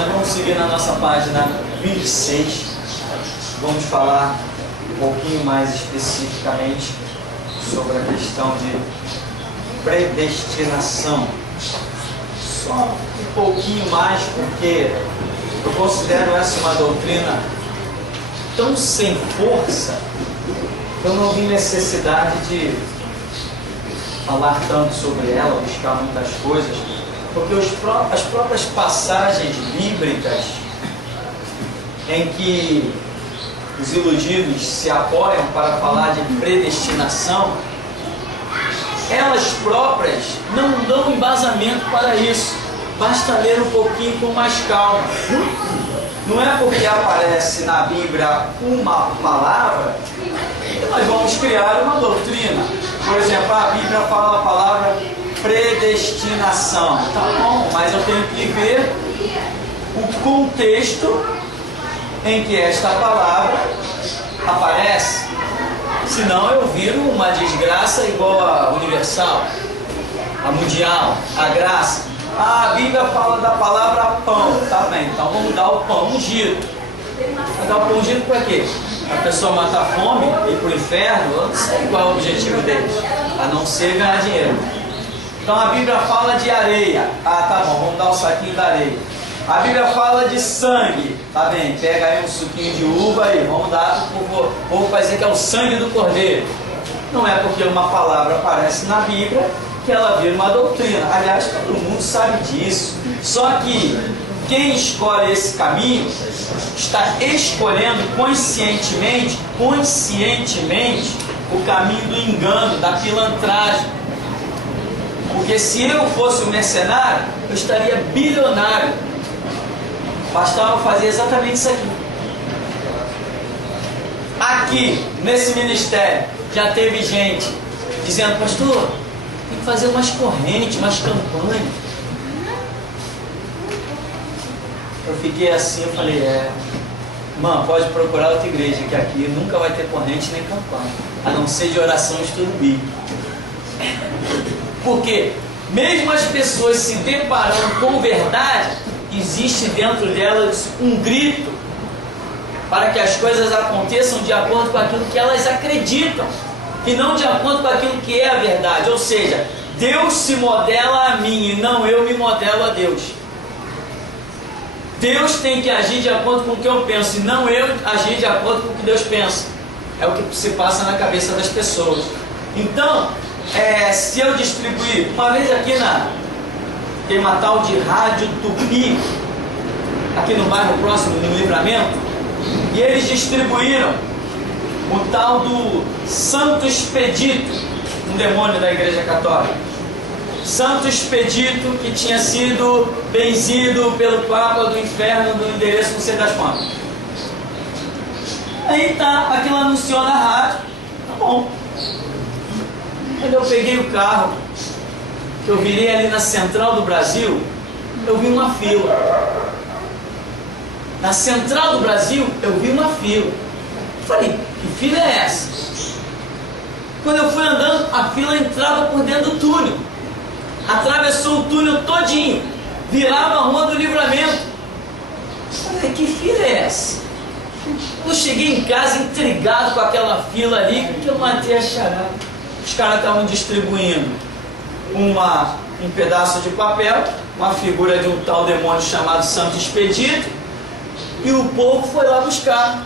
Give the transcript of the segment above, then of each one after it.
Nós vamos seguir na nossa página 26. Vamos falar um pouquinho mais especificamente sobre a questão de predestinação. Só um pouquinho mais, porque eu considero essa uma doutrina tão sem força que eu não vi necessidade de falar tanto sobre ela, buscar muitas coisas, porque as próprias passagens bíblicas em que os iludidos se apoiam para falar de predestinação, elas próprias não dão embasamento para isso. Basta ler um pouquinho com mais calma. Não é porque aparece na Bíblia uma palavra que nós vamos criar uma doutrina. Por exemplo, a Bíblia fala a palavra predestinação. Tá bom, mas eu tenho que ver o contexto em que esta palavra aparece. Senão eu viro uma desgraça igual a universal, a mundial, a graça. A Bíblia fala da palavra pão. Tá bem, então vamos dar o pão ungido. Vai dar o pão ungido para quê? A pessoa matar fome e ir para o inferno? Eu não sei qual é o objetivo deles, a não ser ganhar dinheiro. Então a Bíblia fala de areia. Ah, tá bom, vamos dar um saquinho da areia. A Bíblia fala de sangue. Tá bem, pega aí um suquinho de uva aí, vamos dar para o povo vai dizer que é o sangue do cordeiro. Não é porque uma palavra aparece na Bíblia que ela vira uma doutrina. Aliás, todo mundo sabe disso. Só que quem escolhe esse caminho está escolhendo conscientemente o caminho do engano, da pilantragem. Porque se eu fosse um mercenário, eu estaria bilionário. Bastava fazer exatamente isso aqui. Aqui, nesse ministério, já teve gente dizendo: pastor, tem que fazer umas correntes, umas campanhas. Eu fiquei assim, eu falei: irmã, pode procurar outra igreja, que aqui nunca vai ter corrente nem campanha, a não ser de oração e estudo bíblico. Porque mesmo as pessoas se deparando com verdade, existe dentro delas um grito para que as coisas aconteçam de acordo com aquilo que elas acreditam e não de acordo com aquilo que é a verdade. Ou seja, Deus se modela a mim e não eu me modelo a Deus. Deus tem que agir de acordo com o que eu penso e não eu agir de acordo com o que Deus pensa. É o que se passa na cabeça das pessoas. Então, se eu distribuir, uma vez aqui tem uma tal de Rádio Tupi, aqui no bairro próximo, no Livramento, e eles distribuíram o tal do Santo Expedito, um demônio da Igreja Católica. Santo Expedito, que tinha sido benzido pelo Papa do Inferno do endereço não sei das quantas. Aí tá, aquilo anunciou na rádio, tá bom. Quando eu peguei o carro, que eu virei ali na Central do Brasil, eu vi uma fila. Na Central do Brasil, eu vi uma fila. Eu falei: que fila é essa? Quando eu fui andando, a fila entrava por dentro do túnel. Atravessou o túnel todinho. Virava a Rua do Livramento. Eu falei: que fila é essa? Eu cheguei em casa intrigado com aquela fila ali, que eu matei a charada. Os caras estavam distribuindo um pedaço de papel, uma figura de um tal demônio chamado Santo Expedito, e o povo foi lá buscar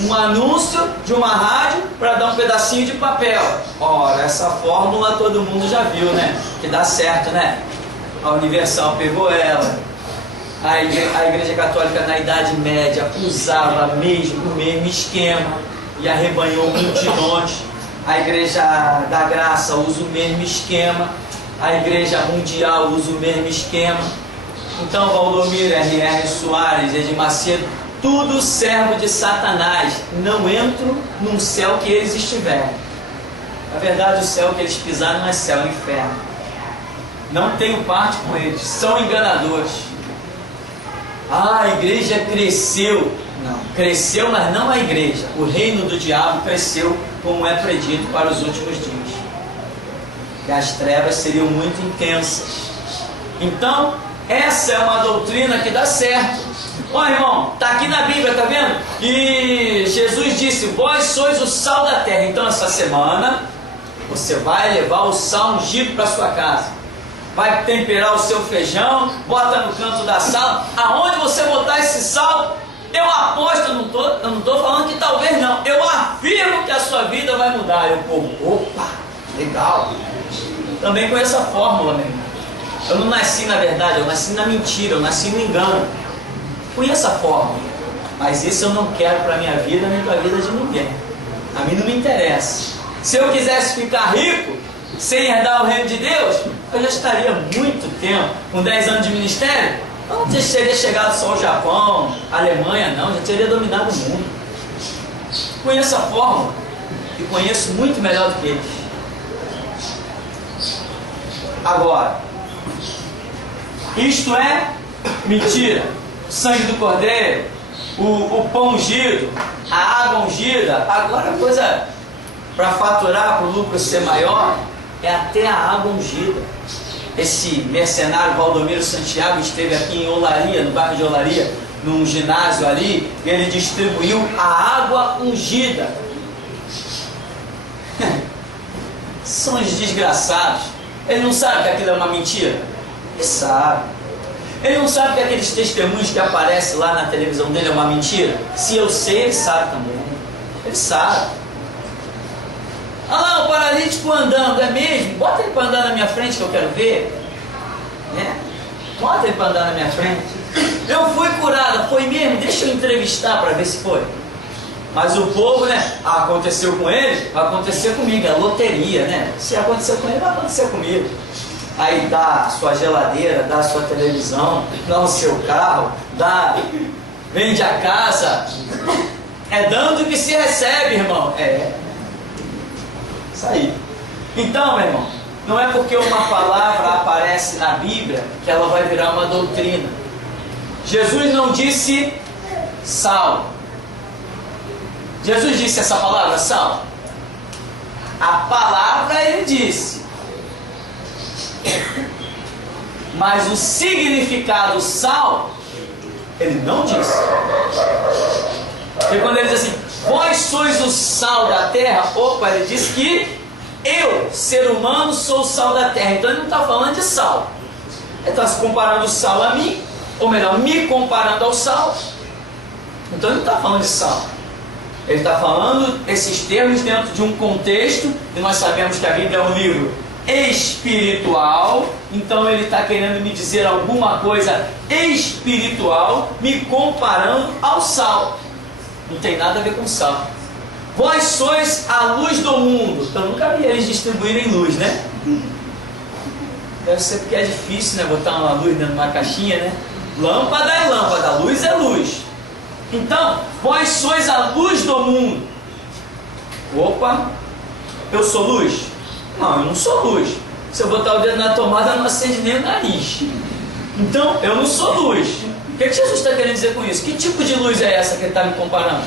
um anúncio de uma rádio para dar um pedacinho de papel. Ora, essa fórmula todo mundo já viu, né? Que dá certo, né? A Universal pegou ela. A Igreja Católica na Idade Média usava o mesmo esquema e arrebanhou multidões. A Igreja da Graça usa o mesmo esquema. A Igreja Mundial usa o mesmo esquema. Então, Valdomiro, R.R. Soares, Edir Macedo, tudo servo de Satanás. Não entro num céu que eles estiverem. Na verdade, o céu que eles pisaram não é céu, é inferno. Não tenho parte com eles, são enganadores. A igreja cresceu. Não, cresceu, mas não a igreja. O reino do diabo cresceu, como é predito para os últimos dias. E as trevas seriam muito intensas. Então, essa é uma doutrina que dá certo. Ó, irmão, está aqui na Bíblia, tá vendo? E Jesus disse: vós sois o sal da terra. Então essa semana você vai levar o sal ungido para sua casa, vai temperar o seu feijão, bota no canto da sala. Aonde você botar esse sal, eu aposto, eu não estou falando que talvez não, eu afirmo que a sua vida vai mudar. Eu povo, opa, legal. Também com essa fórmula, meu irmão. Eu não nasci na verdade, eu nasci na mentira, eu nasci no engano. Conheço a fórmula, mas isso eu não quero para a minha vida, nem para a vida de ninguém. A mim não me interessa. Se eu quisesse ficar rico, sem herdar o reino de Deus, eu já estaria muito tempo, com 10 anos de ministério, eu não teria chegado só ao Japão, Alemanha, não, já teria dominado o mundo. Conheço a fórmula e conheço muito melhor do que eles. Agora, isto é mentira. O sangue do cordeiro, o pão ungido, a água ungida. Agora a coisa para faturar, para o lucro ser maior, é até a água ungida. Esse mercenário Valdomiro Santiago esteve aqui em Olaria, no bairro de Olaria, num ginásio ali, e ele distribuiu a água ungida. São os desgraçados. Ele não sabe que aquilo é uma mentira? Ele sabe. Ele não sabe que aqueles testemunhos que aparecem lá na televisão dele é uma mentira? Se eu sei, ele sabe também. Ele sabe. Ah lá, o paralítico andando, é mesmo? Bota ele para andar na minha frente que eu quero ver. Né? Bota ele para andar na minha frente. Eu fui curada, foi mesmo? Deixa eu entrevistar para ver se foi. Mas o povo, né? Aconteceu com ele, vai acontecer comigo. É loteria, né? Se aconteceu com ele, vai acontecer comigo. Aí dá a sua geladeira, dá a sua televisão, dá o seu carro, vende a casa. É dando que se recebe, irmão. É. Isso aí. Então, meu irmão, não é porque uma palavra aparece na Bíblia que ela vai virar uma doutrina. Jesus não disse sal. Jesus disse essa palavra, sal. A palavra ele disse. Mas o significado sal, ele não disse. Porque quando ele diz assim, vós sois o sal da terra, opa, ele diz que eu, ser humano, sou o sal da terra. Então ele não está falando de sal. Ele está se comparando o sal a mim, ou melhor, me comparando ao sal. Então ele não está falando de sal. Ele está falando esses termos dentro de um contexto, e nós sabemos que a Bíblia é um livro espiritual, então ele está querendo me dizer alguma coisa espiritual, me comparando ao sal. Não tem nada a ver com sal. Vós sois a luz do mundo. Eu nunca vi eles distribuírem luz, né? Deve ser porque é difícil, né? Botar uma luz dentro de uma caixinha, né? Lâmpada é lâmpada, luz é luz. Então, vós sois a luz do mundo. Opa, eu sou luz? Não, eu não sou luz. Se eu botar o dedo na tomada, não acende nem o nariz. Então, eu não sou luz. O que Jesus está querendo dizer com isso? Que tipo de luz é essa que ele está me comparando?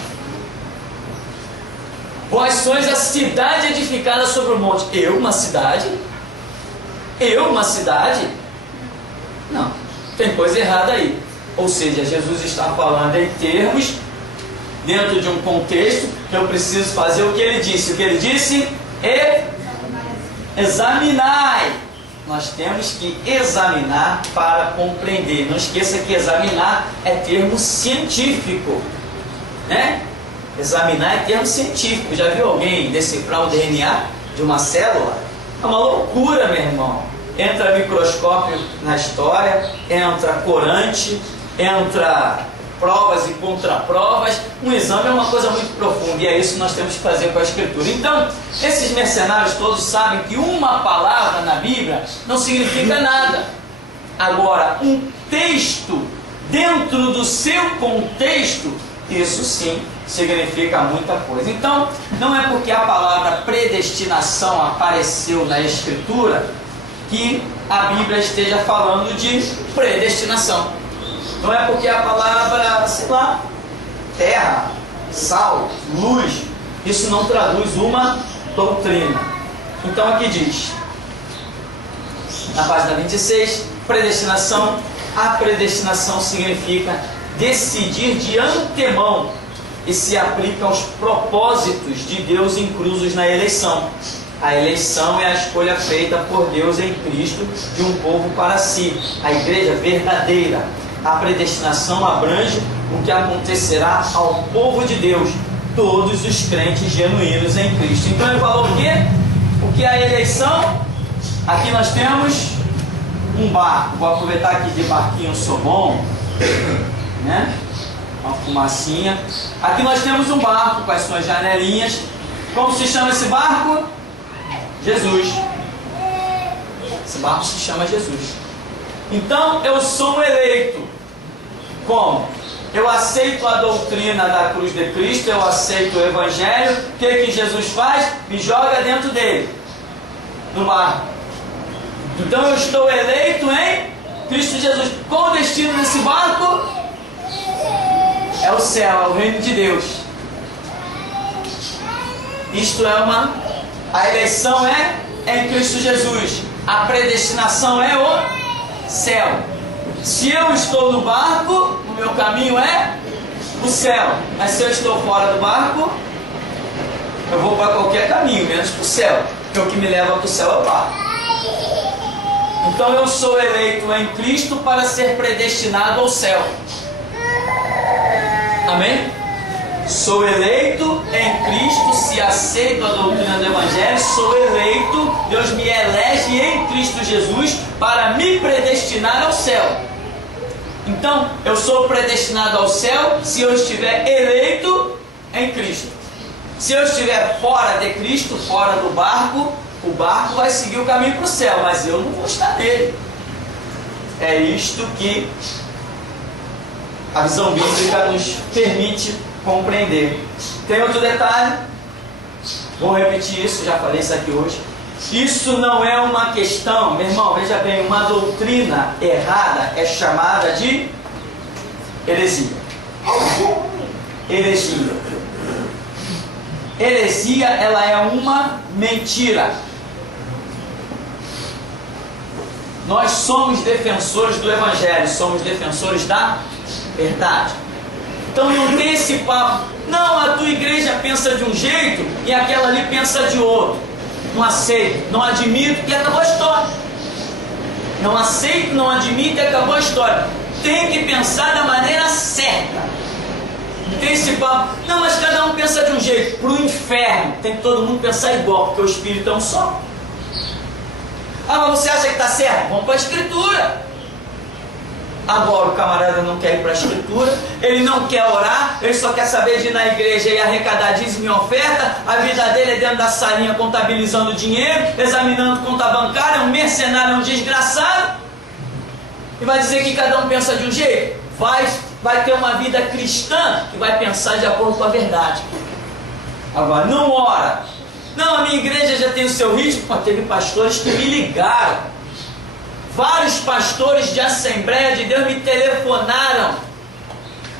Vós sois a cidade edificada sobre o monte. Eu, uma cidade? Eu, uma cidade? Não, tem coisa errada aí. Ou seja, Jesus está falando em termos, dentro de um contexto, que eu preciso fazer o que ele disse. O que ele disse? Examinai. Nós temos que examinar para compreender. Não esqueça que examinar é termo científico, né? Examinar é termo científico. Já viu alguém decifrar o DNA de uma célula? É uma loucura, meu irmão. Entra microscópio na história, entra corante, entra provas e contraprovas. Um exame é uma coisa muito profunda, e é isso que nós temos que fazer com a Escritura. Então, esses mercenários todos sabem que uma palavra na Bíblia não significa nada. Agora, um texto dentro do seu contexto, isso sim significa muita coisa. Então, não é porque a palavra predestinação apareceu na Escritura que a Bíblia esteja falando de predestinação. Não é porque a palavra, sei lá, terra, sal, luz, isso não traduz uma doutrina. Então aqui diz, na página 26, predestinação A predestinação significa decidir de antemão e se aplica aos propósitos de Deus inclusos na eleição. A eleição é a escolha feita por Deus em Cristo de um povo para si, a igreja verdadeira. A predestinação abrange o que acontecerá ao povo de Deus, todos os crentes genuínos em Cristo. Então ele falou o quê? O que é a eleição? Aqui nós temos um barco. Vou aproveitar aqui de barquinho, eu sou bom, né? Uma fumacinha. Aqui nós temos um barco com as suas janelinhas. Como se chama esse barco? Jesus. Esse barco se chama Jesus. Então eu sou um eleito. Como? Eu aceito a doutrina da cruz de Cristo, eu aceito o Evangelho. O que Jesus faz? Me joga dentro dele, no barco. Então eu estou eleito em Cristo Jesus. Qual o destino desse barco? É o céu, é o reino de Deus. Isto é a eleição é em Cristo Jesus. A predestinação é o céu. Se eu estou no barco, o meu caminho é o céu. Mas se eu estou fora do barco, eu vou para qualquer caminho, menos para o céu. Porque o que me leva para o céu é o barco. Então eu sou eleito em Cristo para ser predestinado ao céu. Amém? Sou eleito em Cristo, se aceito a doutrina do Evangelho, sou eleito, Deus me elege em Cristo Jesus para me predestinar ao céu. Então, eu sou predestinado ao céu se eu estiver eleito em Cristo. Se eu estiver fora de Cristo, fora do barco, o barco vai seguir o caminho para o céu, mas eu não vou estar nele. É isto que a visão bíblica nos permite compreender. Tem outro detalhe, vou repetir isso, já falei isso aqui hoje. Isso não é uma questão, meu irmão, veja bem, uma doutrina errada é chamada de heresia. Heresia. Heresia, ela é uma mentira. Nós somos defensores do Evangelho, somos defensores da verdade. Então não tem esse papo, não, a tua igreja pensa de um jeito e aquela ali pensa de outro. Não aceito, não admito, e acabou a história. Não aceito, não admito e acabou a história. Tem que pensar da maneira certa. Não tem esse papo, não, mas cada um pensa de um jeito. Para o inferno, tem que todo mundo pensar igual, porque o Espírito é um só. Ah, mas você acha que está certo? Vamos para a Escritura. Agora o camarada não quer ir para a Escritura, ele não quer orar, ele só quer saber de ir na igreja e arrecadar dízimo e oferta. A vida dele é dentro da salinha contabilizando dinheiro, examinando conta bancária, é um mercenário, é um desgraçado. E vai dizer que cada um pensa de um jeito? Vai ter uma vida cristã que vai pensar de acordo com a verdade. Agora, não ora. Não, a minha igreja já tem o seu ritmo. Pô, teve pastores que me ligaram. Vários pastores de Assembleia de Deus me telefonaram.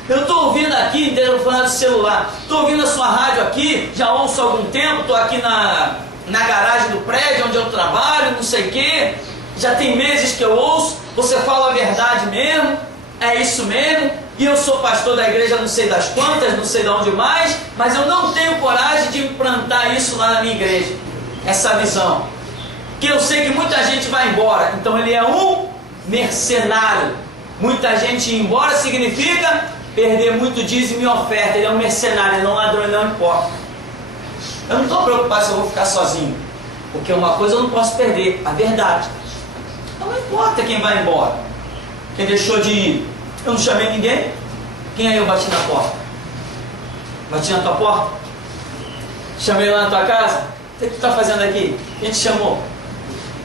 Eu estou ouvindo aqui, telefonando do celular. Estou ouvindo a sua rádio aqui, já ouço há algum tempo. Estou aqui na garagem do prédio onde eu trabalho, não sei o quê. Já tem meses que eu ouço. Você fala a verdade mesmo, é isso mesmo. E eu sou pastor da igreja não sei das quantas, não sei de onde mais. Mas eu não tenho coragem de implantar isso lá na minha igreja. Essa visão. Que eu sei que muita gente vai embora. Então ele é um mercenário. Muita gente ir embora significa perder muito dízimo e oferta. Ele é um mercenário, ele não é um ladrão, ele não importa. Eu não estou preocupado se eu vou ficar sozinho. Porque uma coisa eu não posso perder, a verdade. Então não importa quem vai embora. Quem deixou de ir. Eu não chamei ninguém. Quem aí eu bati na porta? Bati na tua porta? Chamei lá na tua casa? O que tu está fazendo aqui? Quem te chamou?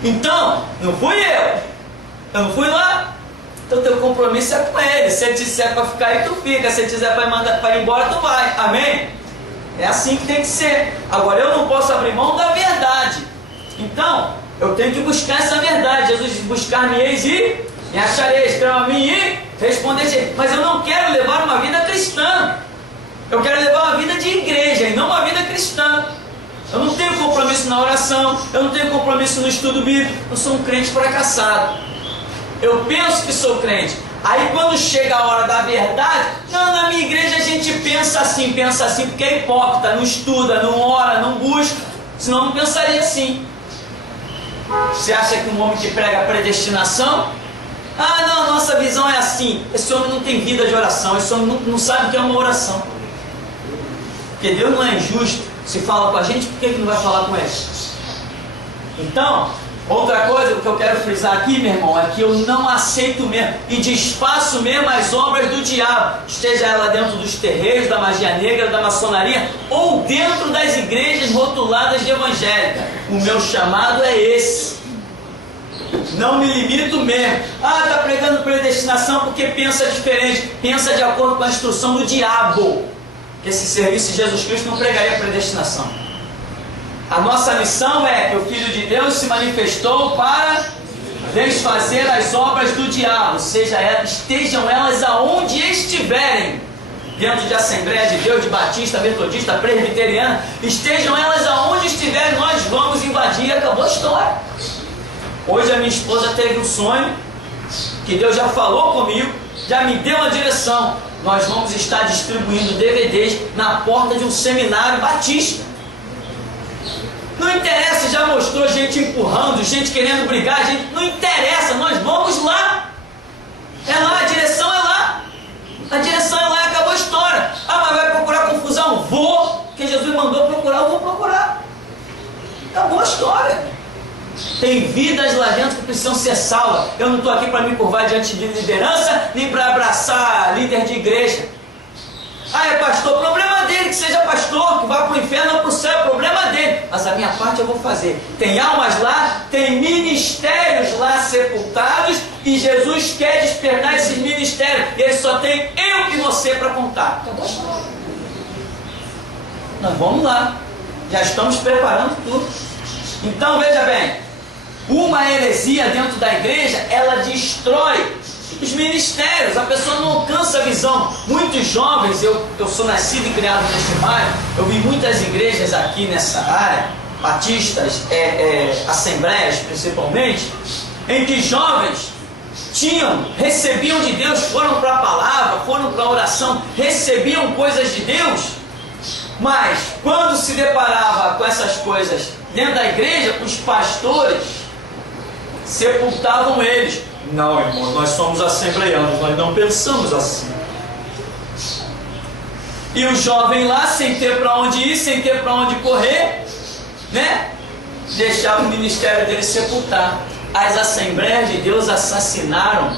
Então, não fui eu não fui lá. Então teu compromisso é com ele. Se ele disser para ficar aí, tu fica. Se ele disser para ir embora, tu vai. Amém? É assim que tem que ser. Agora eu não posso abrir mão da verdade. Então, eu tenho que buscar essa verdade. Jesus diz, buscar-me-eis e me achareis, clama a mim e respondereis. Mas eu não quero levar uma vida cristã. Eu quero levar uma vida de igreja e não uma vida cristã. Eu não tenho compromisso na oração, eu não tenho compromisso no estudo bíblico, eu sou um crente fracassado. eu penso que sou crente. Aí quando chega a hora da verdade, não, na minha igreja a gente pensa assim, porque é hipócrita, não estuda, não ora, não busca, senão não pensaria assim. Você acha que um homem que prega a predestinação, ah não, nossa visão é assim, esse homem não tem vida de oração, esse homem não sabe o que é uma oração. Porque Deus não é injusto, se fala com a gente, por que não vai falar com ele? Então, outra coisa que eu quero frisar aqui, meu irmão, é que eu não aceito mesmo e desfaço mesmo as obras do diabo, esteja ela dentro dos terreiros, da magia negra, da maçonaria, ou dentro das igrejas rotuladas de evangélica. O meu chamado é esse. Não me limito mesmo. Ah, está pregando predestinação porque pensa diferente, pensa de acordo com a instrução do diabo. Esse serviço de Jesus Cristo não pregaria predestinação. A nossa missão é que o Filho de Deus se manifestou para desfazer as obras do diabo, estejam elas aonde estiverem, dentro de Assembleia de Deus, de Batista, Metodista, Presbiteriana, estejam elas aonde estiverem, nós vamos invadir e acabou a história. Hoje a minha esposa teve um sonho, que Deus já falou comigo, já me deu uma direção. Nós vamos estar distribuindo DVDs na porta de um seminário batista. Não interessa, já mostrou gente empurrando, gente querendo brigar, gente, não interessa, nós vamos lá. É lá, a direção é lá. A direção é lá e acabou a história. Ah, mas vai procurar confusão? Vou, porque Jesus mandou procurar, eu vou procurar. Acabou a história. Tem vidas lá dentro que precisam ser salvas. Eu não estou aqui para me curvar diante de liderança, nem para abraçar líder de igreja. Ah, é pastor, problema dele que seja pastor, que vá para o inferno ou para o céu, é problema dele. Mas a minha parte eu vou fazer. Tem almas lá, tem ministérios lá sepultados, e Jesus quer despertar esses ministérios. E ele só tem eu e você para contar. Então, nós vamos lá. Já estamos preparando tudo. Então veja bem, uma heresia dentro da igreja, ela destrói os ministérios, a pessoa não alcança a visão. Muitos jovens, eu sou nascido e criado neste bairro, eu vi muitas igrejas aqui nessa área, batistas, assembleias principalmente, em que jovens recebiam de Deus, foram para a palavra, foram para a oração, recebiam coisas de Deus, mas quando se deparava com essas coisas dentro da igreja, os pastores sepultavam eles. Não, irmão, nós somos assembleianos, nós não pensamos assim. E o jovem lá, sem ter para onde ir, sem ter para onde correr, né? Deixava o ministério dele sepultar. As Assembleias de Deus assassinaram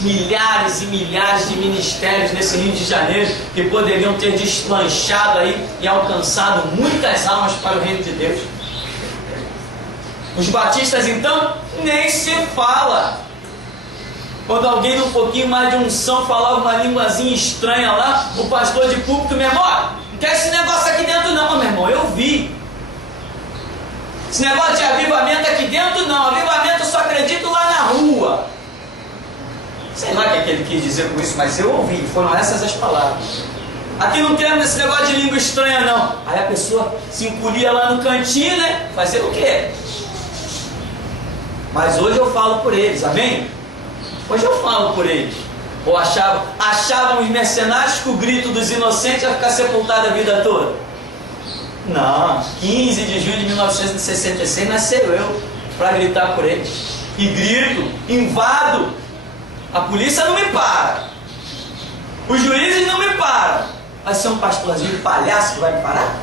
milhares e milhares de ministérios nesse Rio de Janeiro, que poderiam ter deslanchado aí e alcançado muitas almas para o reino de Deus. Os batistas, então, nem se fala. Quando alguém num pouquinho mais de unção falava uma linguazinha estranha lá, o pastor de púlpito, meu irmão, não quer esse negócio aqui dentro não, meu irmão, eu vi. Esse negócio de avivamento aqui dentro não, avivamento eu só acredito lá na rua. Sei lá o que ele quis dizer com isso, mas eu ouvi, foram essas as palavras. Aqui não temos esse negócio de língua estranha não. Aí a pessoa se encolhia lá no cantinho, né? Fazer o quê? Mas hoje eu falo por eles, amém? Hoje eu falo por eles. Ou achavam os mercenários que o grito dos inocentes ia ficar sepultado a vida toda? Não, 15 de junho de 1966 nasceu eu para gritar por eles. E grito, invado. A polícia não me para. Os juízes não me param. Vai ser um pastorzinho palhaço que vai me parar?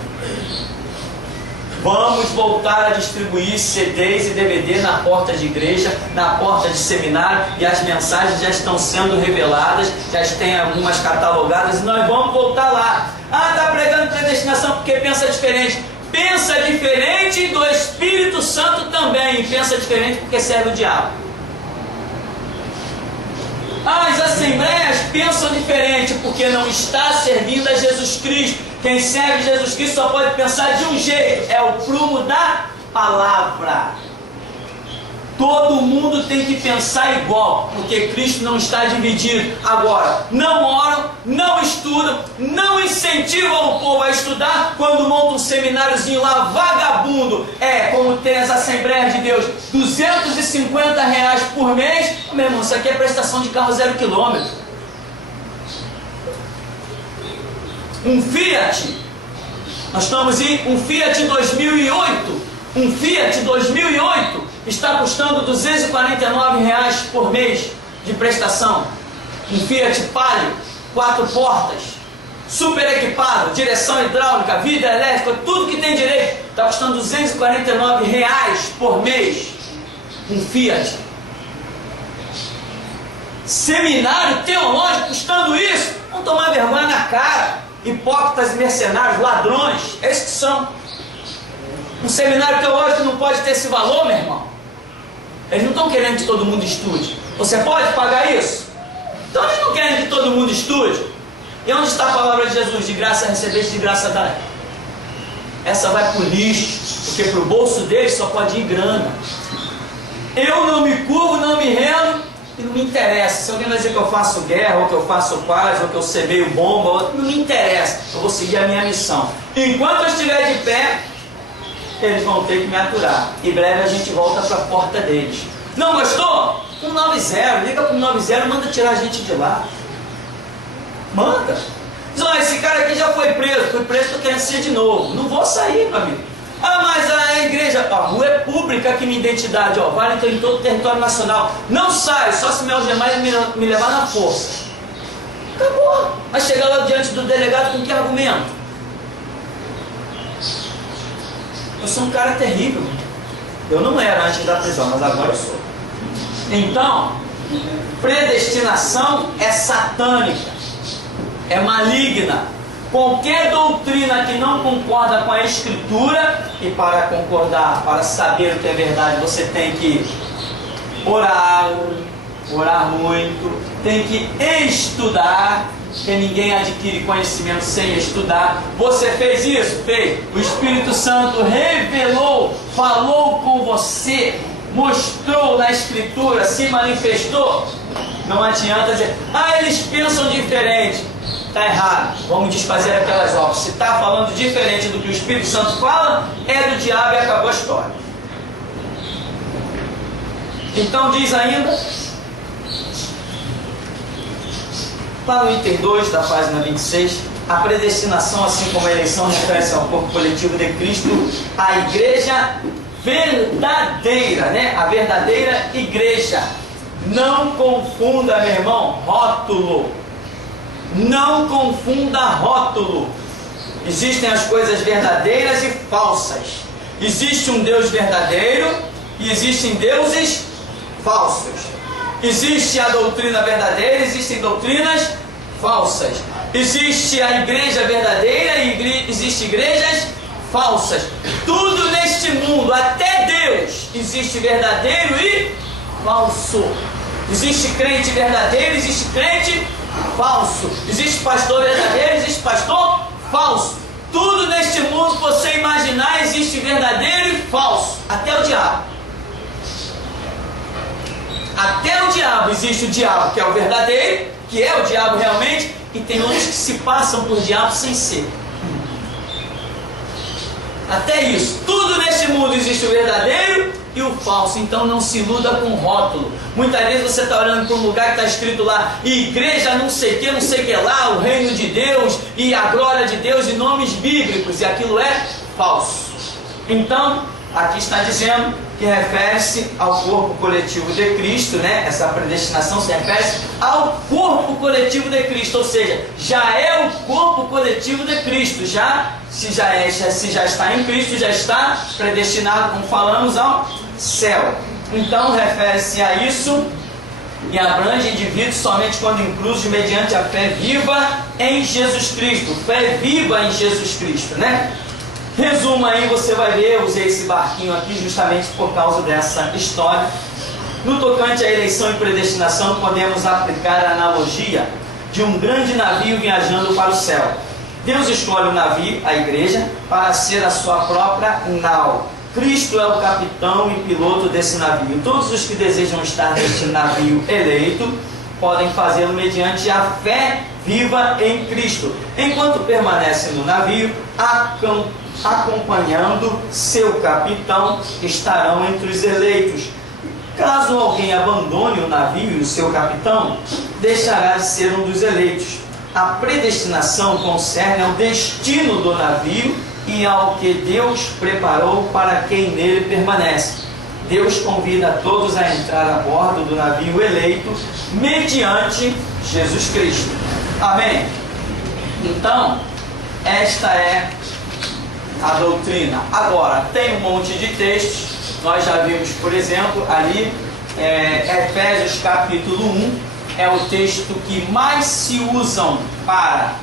Vamos voltar a distribuir CDs e DVD na porta de igreja, na porta de seminário, e as mensagens já estão sendo reveladas, já tem algumas catalogadas, e nós vamos voltar lá. Ah, está pregando predestinação porque pensa diferente. Pensa diferente do Espírito Santo também, e pensa diferente porque serve o diabo. As assembleias pensam diferente porque não está servindo a Jesus Cristo. Quem serve Jesus Cristo só pode pensar de um jeito, é o prumo da palavra. Todo mundo tem que pensar igual, porque Cristo não está dividido. Agora, não oram, não estudam, não incentivam o povo a estudar. Quando montam um semináriozinho lá, vagabundo, como tem as Assembleias de Deus, R$ 250 por mês. Meu irmão, isso aqui é prestação de carro 0 km. Um Fiat, nós estamos em um Fiat 2008, está custando R$ 249 por mês de prestação. Um Fiat Palio, 4 portas, super equipado, direção hidráulica, vidro elétrico, tudo que tem direito, está custando R$ 249 por mês. Um Fiat. Seminário teológico custando isso? Vão tomar vergonha na cara. Hipócritas, mercenários, ladrões, esses que são. Um seminário teológico não pode ter esse valor, meu irmão. Eles não estão querendo que todo mundo estude. Você pode pagar isso? Então eles não querem que todo mundo estude. E onde está a palavra de Jesus? De graça recebeste, de graça dai. Essa vai para o lixo, porque para o bolso deles só pode ir grana. Eu não me curvo, não me rendo, e não me interessa. Se alguém vai dizer que eu faço guerra, ou que eu faço paz, ou que eu semeio bomba, não me interessa. Eu vou seguir a minha missão. Enquanto eu estiver de pé, eles vão ter que me aturar. Em breve a gente volta para a porta deles. Não gostou? 190, liga para o 190, manda tirar a gente de lá. Manda. Diz, esse cara aqui já foi preso, estou querendo ser de novo. Não vou sair, meu amigo. Mas a igreja, a rua é pública, que minha identidade, vale então em todo o território nacional. Não saio, só se me algemar e me levar na força. Acabou. Mas chegar lá diante do delegado com que argumento? Eu sou um cara terrível. Eu não era antes da prisão, mas agora eu sou. Então, predestinação é satânica, é maligna. Qualquer doutrina que não concorda com a Escritura, e para concordar, para saber o que é verdade, você tem que orar muito, tem que estudar, porque ninguém adquire conhecimento sem estudar. Você fez isso? Fez. O Espírito Santo revelou, falou com você, mostrou na Escritura, se manifestou. Não adianta dizer, eles pensam diferente. Está errado. Vamos desfazer aquelas obras. Se está falando diferente do que o Espírito Santo fala, é do diabo e acabou a história. Então diz ainda, lá no item 2 da página 26, a predestinação, assim como a eleição, refere-se ao corpo coletivo de Cristo, a igreja verdadeira, a verdadeira igreja. Não confunda, meu irmão, rótulo. Não confunda rótulo. Existem as coisas verdadeiras e falsas. Existe um Deus verdadeiro e existem deuses falsos. Existe a doutrina verdadeira, existem doutrinas falsas. Existe a igreja verdadeira e existem igrejas falsas. Tudo neste mundo, até Deus, existe verdadeiro e falso. Existe crente verdadeiro, existe crente falso. Existe pastor verdadeiro, existe pastor falso. Tudo neste mundo que você imaginar existe verdadeiro e falso. Até o diabo. Até o diabo. Existe o diabo que é o verdadeiro, que é o diabo realmente, e tem outros que se passam por diabo sem ser. Até isso. Tudo neste mundo existe o verdadeiro e o falso. Então não se iluda com rótulo. Muitas vezes você está olhando para um lugar que está escrito lá, igreja não sei o que lá, o reino de Deus e a glória de Deus e nomes bíblicos, e aquilo é falso. Então, aqui está dizendo que refere-se ao corpo coletivo de Cristo, essa predestinação se refere ao corpo coletivo de Cristo, ou seja, já é o corpo coletivo de Cristo, se já está em Cristo, já está predestinado, como falamos, ao céu. Então refere-se a isso e abrange indivíduos somente quando inclusos mediante a fé viva em Jesus Cristo. Fé viva em Jesus Cristo, Resumo aí, você vai ver, eu usei esse barquinho aqui justamente por causa dessa história. No tocante à eleição e predestinação, podemos aplicar a analogia de um grande navio viajando para o céu. Deus escolhe o navio, a igreja, para ser a sua própria nau. Cristo é o capitão e piloto desse navio. Todos os que desejam estar neste navio eleito podem fazê-lo mediante a fé viva em Cristo, enquanto permanecem no navio, acompanhando seu capitão, estarão entre os eleitos. Caso alguém abandone o navio e o seu capitão, deixará de ser um dos eleitos. A predestinação concerne ao destino do navio e ao que Deus preparou para quem nele permanece. Deus convida a todos a entrar a bordo do navio eleito mediante Jesus Cristo. Amém? Então, esta é a doutrina. Agora, tem um monte de textos. Nós já vimos, por exemplo, ali, Efésios capítulo 1, é o texto que mais se usam para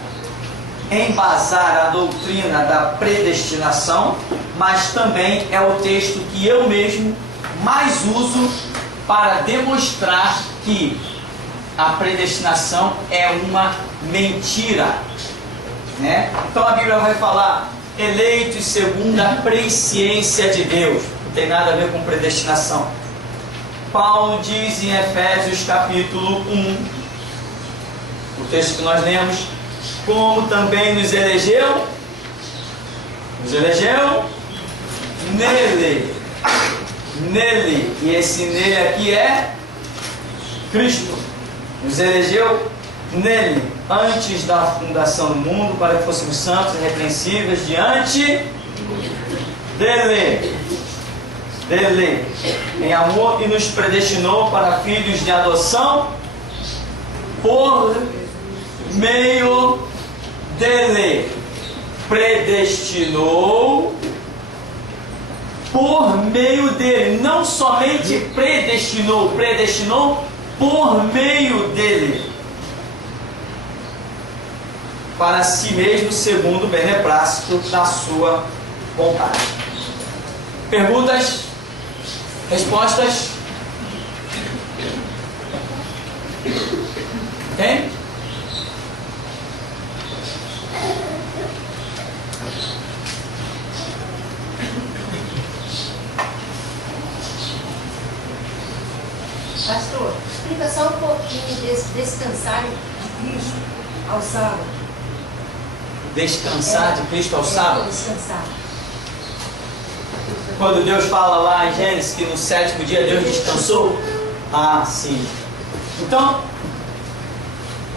embasar a doutrina da predestinação, mas também é o texto que eu mesmo mais uso para demonstrar que a predestinação é uma mentira, né? Então a Bíblia vai falar eleitos segundo a presciência de Deus. Não tem nada a ver com predestinação. Paulo diz em Efésios capítulo 1, o texto que nós lemos, como também nos elegeu nele, e esse nele aqui é Cristo. Nos elegeu nele, antes da fundação do mundo, para que fôssemos santos e irrepreensíveis diante dele, em amor, e nos predestinou para filhos de adoção por meio dele. Predestinou por meio dele, não somente predestinou por meio dele, para si mesmo, segundo o beneplácito da sua vontade. Perguntas? Respostas? Tem? Pastor, explica só um pouquinho desse descansar de Cristo ao sábado. Descansar de Cristo ao sábado? Descansar. Quando Deus fala lá em Gênesis que no sétimo dia Deus descansou? Ah, sim. Então,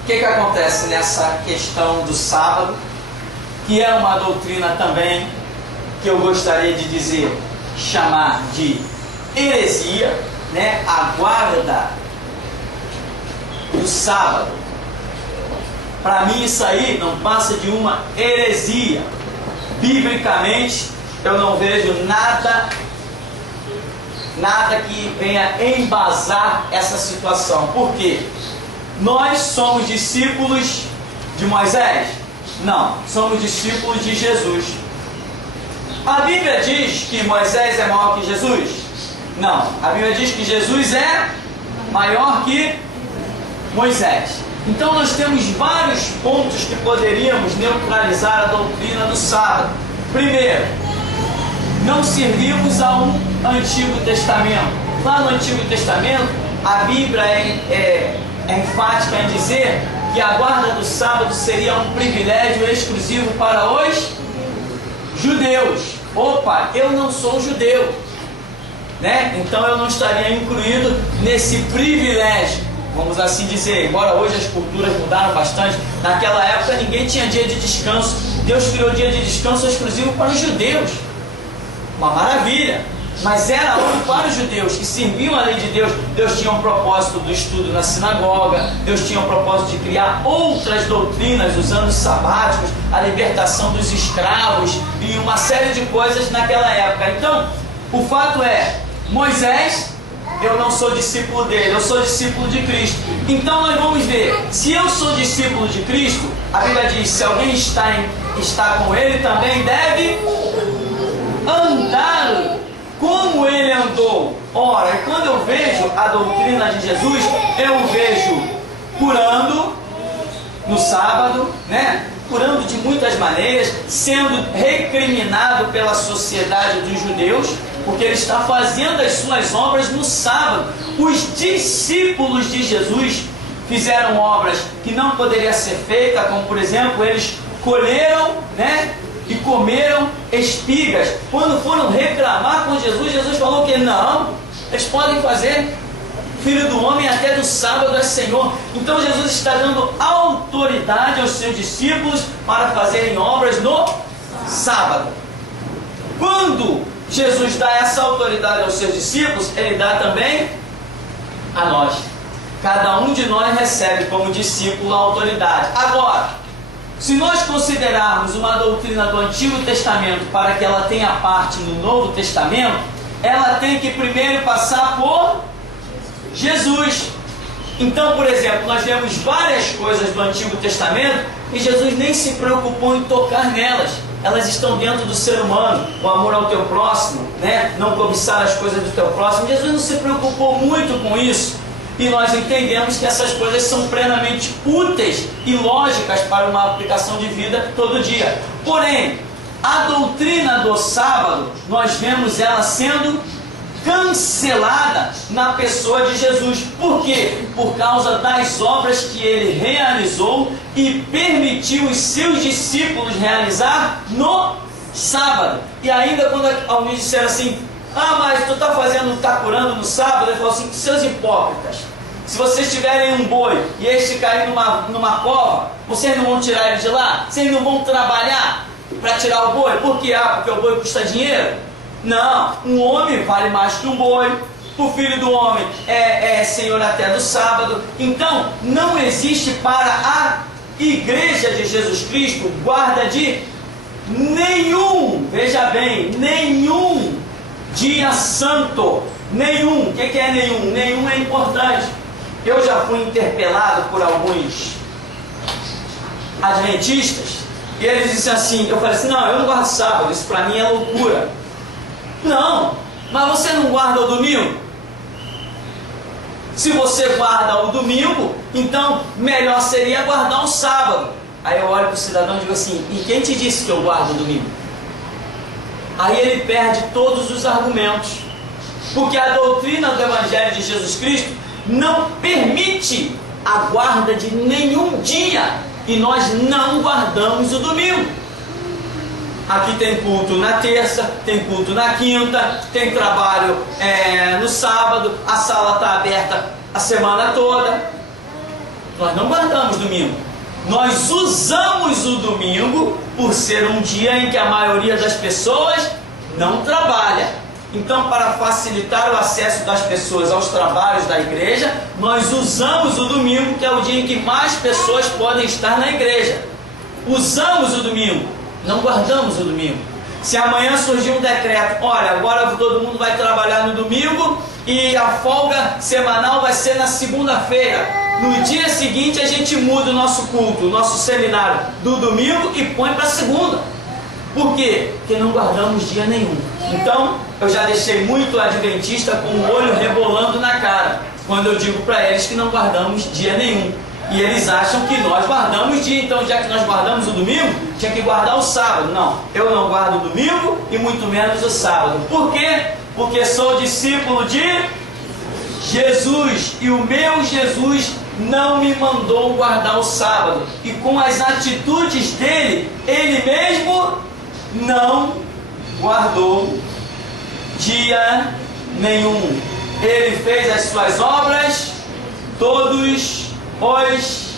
o que acontece nessa questão do sábado, que é uma doutrina também que eu gostaria de dizer, chamar de heresia, né? A guarda do sábado. Para mim isso aí não passa de uma heresia. Biblicamente eu não vejo nada que venha embasar essa situação. Por quê? Nós somos discípulos de Moisés? Não, somos discípulos de Jesus. A Bíblia diz que Moisés é maior que Jesus? Não, a Bíblia diz que Jesus é maior que Moisés. Então nós temos vários pontos que poderíamos neutralizar a doutrina do sábado. Primeiro, não servimos a um Antigo Testamento. Lá no Antigo Testamento, a Bíblia é enfática em dizer que a guarda do sábado seria um privilégio exclusivo para os judeus. Opa, eu não sou judeu, né? Então eu não estaria incluído nesse privilégio, vamos assim dizer. Embora hoje as culturas mudaram bastante, naquela época ninguém tinha dia de descanso. Deus criou dia de descanso exclusivo para os judeus. Uma maravilha. Mas era algo para os judeus que serviam a lei de Deus. Deus tinha um propósito do estudo na sinagoga. Deus tinha um propósito de criar outras doutrinas, os anos sabáticos, a libertação dos escravos e uma série de coisas naquela época. Então, o fato é, Moisés, eu não sou discípulo dele, eu sou discípulo de Cristo. Então nós vamos ver, se eu sou discípulo de Cristo, a Bíblia diz, se alguém está com ele, também deve andar como ele andou. Ora, quando eu vejo a doutrina de Jesus, eu vejo curando, no sábado, né? Curando de muitas maneiras, sendo recriminado pela sociedade dos judeus, porque ele está fazendo as suas obras no sábado. Os discípulos de Jesus fizeram obras que não poderiam ser feitas, como por exemplo, eles colheram, né, e comeram espigas. Quando foram reclamar com Jesus, Jesus falou que não, eles podem fazer. Filho do homem até do sábado é Senhor. Então Jesus está dando autoridade aos seus discípulos para fazerem obras no sábado. Quando Jesus dá essa autoridade aos seus discípulos, Ele dá também a nós. Cada um de nós recebe como discípulo a autoridade. Agora, se nós considerarmos uma doutrina do Antigo Testamento para que ela tenha parte no Novo Testamento, ela tem que primeiro passar por Jesus. Então, por exemplo, nós vemos várias coisas do Antigo Testamento e Jesus nem se preocupou em tocar nelas. Elas estão dentro do ser humano. O amor ao teu próximo, né? Não cobiçar as coisas do teu próximo. Jesus não se preocupou muito com isso. E nós entendemos que essas coisas são plenamente úteis e lógicas para uma aplicação de vida todo dia. Porém, a doutrina do sábado, nós vemos ela sendo cancelada na pessoa de Jesus. Por quê? Por causa das obras que ele realizou e permitiu os seus discípulos realizar no sábado. E ainda quando alguém disser assim: ah, mas tu está curando no sábado, ele falou assim: seus hipócritas, se vocês tiverem um boi e este cair numa cova, vocês não vão tirar ele de lá? Vocês não vão trabalhar para tirar o boi? Por quê? Ah, porque o boi custa dinheiro? Não, um homem vale mais que um boi. O Filho do Homem é Senhor até do sábado. Então, não existe para a Igreja de Jesus Cristo guarda de nenhum, veja bem, nenhum dia santo. Nenhum. O que é nenhum? Nenhum é importante. Eu já fui interpelado por alguns adventistas e eles disseram assim, eu falei assim: não, eu não guardo sábado, isso para mim é loucura. Não, mas você não guarda o domingo? Se você guarda o domingo, então melhor seria guardar o sábado. Aí eu olho para o cidadão e digo assim: e quem te disse que eu guardo o domingo? Aí ele perde todos os argumentos, porque a doutrina do Evangelho de Jesus Cristo não permite a guarda de nenhum dia, e nós não guardamos o domingo. Aqui tem culto na terça, tem culto na quinta, tem trabalho no sábado, a sala está aberta a semana toda. Nós não guardamos domingo. Nós usamos o domingo por ser um dia em que a maioria das pessoas não trabalha. Então, para facilitar o acesso das pessoas aos trabalhos da igreja, nós usamos o domingo, que é o dia em que mais pessoas podem estar na igreja. Usamos o domingo. Não guardamos o domingo. Se amanhã surgir um decreto: olha, agora todo mundo vai trabalhar no domingo e a folga semanal vai ser na segunda-feira. No dia seguinte a gente muda o nosso culto, o nosso seminário do domingo e põe para segunda. Por quê? Porque não guardamos dia nenhum. Então, eu já deixei muito adventista com o olho rebolando na cara quando eu digo para eles que não guardamos dia nenhum. E eles acham que nós guardamos dia. Então, já que nós guardamos o domingo, tinha que guardar o sábado. Não, eu não guardo o domingo e muito menos o sábado. Por quê? Porque sou discípulo de Jesus, e o meu Jesus não me mandou guardar o sábado. E com as atitudes dele, ele mesmo não guardou dia nenhum. Ele fez as suas obras todos os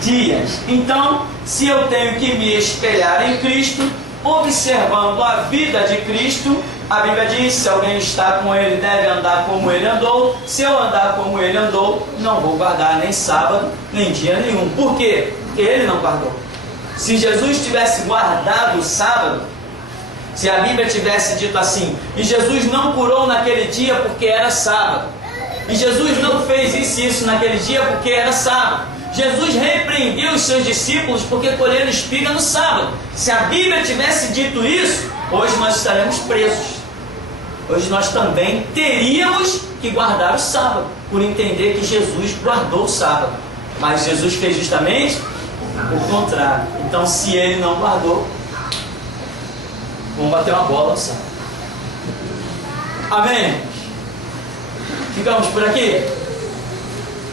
dias. Então, se eu tenho que me espelhar em Cristo, observando a vida de Cristo, a Bíblia diz: se alguém está com ele, deve andar como ele andou. Se eu andar como ele andou, não vou guardar nem sábado, nem dia nenhum. Por quê? Porque ele não guardou. Se Jesus tivesse guardado o sábado, se a Bíblia tivesse dito assim: e Jesus não curou naquele dia porque era sábado, e Jesus não fez isso e isso naquele dia porque era sábado, Jesus repreendeu os seus discípulos porque colheram espiga no sábado. Se a Bíblia tivesse dito isso, hoje nós estaremos presos. Hoje nós também teríamos que guardar o sábado, por entender que Jesus guardou o sábado. Mas Jesus fez justamente o contrário. Então, se ele não guardou, vamos bater uma bola, sabe? Amém? Ficamos por aqui?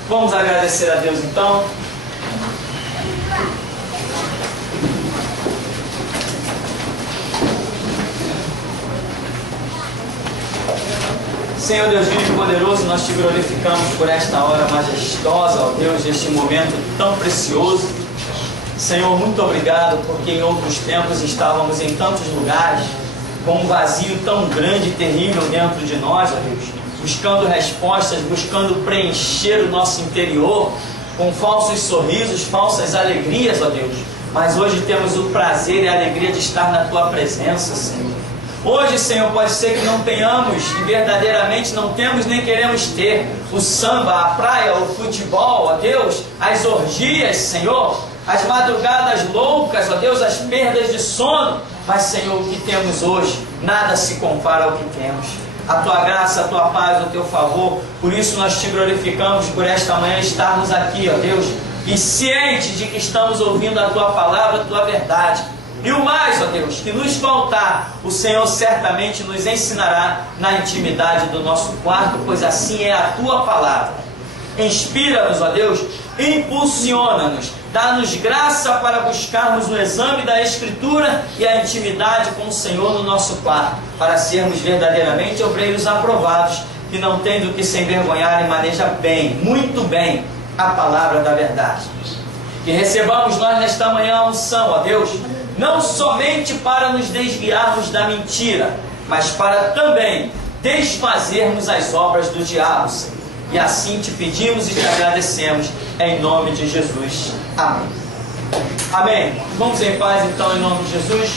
Vamos agradecer a Deus então. Senhor Deus vivo e poderoso, nós te glorificamos por esta hora majestosa, ó Deus, este momento tão precioso. Senhor, muito obrigado, porque em outros tempos estávamos em tantos lugares, com um vazio tão grande e terrível dentro de nós, ó Deus, buscando respostas, buscando preencher o nosso interior com falsos sorrisos, falsas alegrias, ó Deus. Mas hoje temos o prazer e a alegria de estar na Tua presença, Senhor. Hoje, Senhor, pode ser que não tenhamos, e verdadeiramente não temos nem queremos ter, o samba, a praia, o futebol, ó Deus, as orgias, Senhor, as madrugadas loucas, ó Deus, as perdas de sono. Mas, Senhor, o que temos hoje, nada se compara ao que temos. A Tua graça, a Tua paz, o Teu favor. Por isso nós te glorificamos por esta manhã estarmos aqui, ó Deus, e cientes de que estamos ouvindo a Tua palavra, a Tua verdade. E o mais, ó Deus, que nos faltar, o Senhor certamente nos ensinará na intimidade do nosso quarto, pois assim é a Tua palavra. Inspira-nos, ó Deus, impulsiona-nos, dá-nos graça para buscarmos o exame da Escritura e a intimidade com o Senhor no nosso quarto, para sermos verdadeiramente obreiros aprovados, que não tem do que se envergonhar e maneja bem, muito bem, a palavra da verdade. Que recebamos nós nesta manhã a unção, ó Deus, não somente para nos desviarmos da mentira, mas para também desfazermos as obras do diabo, Senhor. E assim te pedimos e te agradecemos, em nome de Jesus. Amém. Amém. Vamos em paz então, em nome de Jesus.